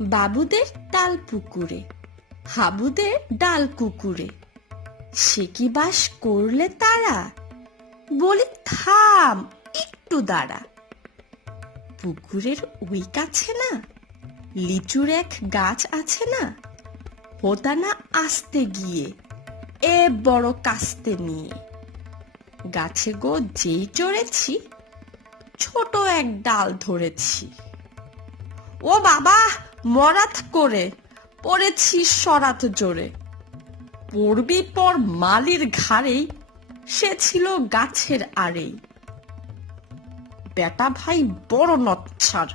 বাবুদের তাল পুকুরে, হাবুদের ডাল কুকুরে, সে কি বাস করলে তারা? বলি থাম, একটু দাঁড়া। পুকুরের ওই কাছে না লিচুর এক গাছ আছে না, হোতা না আসতে গিয়ে এ বড় কাস্তে নিয়ে। গাছে গো যেই চড়েছি, ছোট এক ডাল ধরেছি। ও বাবা, মরাত করে পড়েছি সরাত জোরে। পড়বি পর মালির ঘাড়েই, সে ছিল গাছের আড়েই। বেটা ভাই বড় নচ্ছার,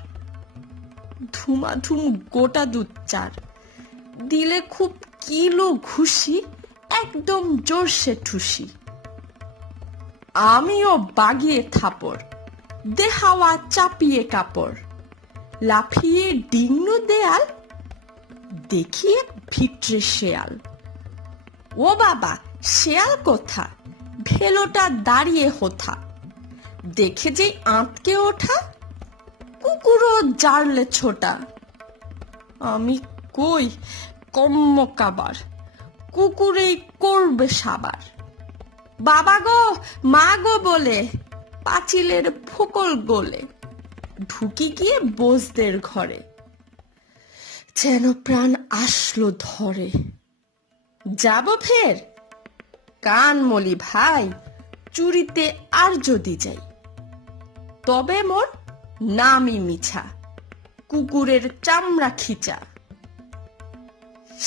ধুমাধুম গোটা দুচ্চার, দিলে খুব কিলো ঘুষি, একদম জোরসে ঠুসি। আমিও বাগিয়ে থাপড়, দেহাওয়া চাপিয়ে কাপড়, লাফিয়ে ডিঙ্গু দেয়াল, দেখিয়ে ভিটরে শেয়াল। ও বাবা, শেয়াল কোথা, ভেলোটা দাঁড়িয়ে হোথা, দেখে যে আঁতকে ওঠা, কুকুরও জারলে ছোটা। আমি কই কম্ম কাবার, কুকুরেই করবে সাবার। বাবা গো, মা গো বলে পাঁচিলের ফোকল গোলে ঢুকি গিয়ে বোসদের ঘরে। যেন প্রাণ আসলো ধরে। যাব ফের? কান মলি ভাই, চুরিতে আর যদি যাই, তবে মোর নামই মিছা, কুকুরের চামড়া খিচা।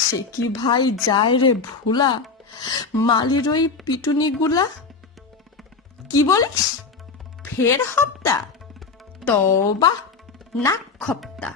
সে কি ভাই যায় রে ভুলা, মালির ওই পিটুনি গুলা? কি বলিস, ফের হপ্তা? তবা নাক খপ্তা।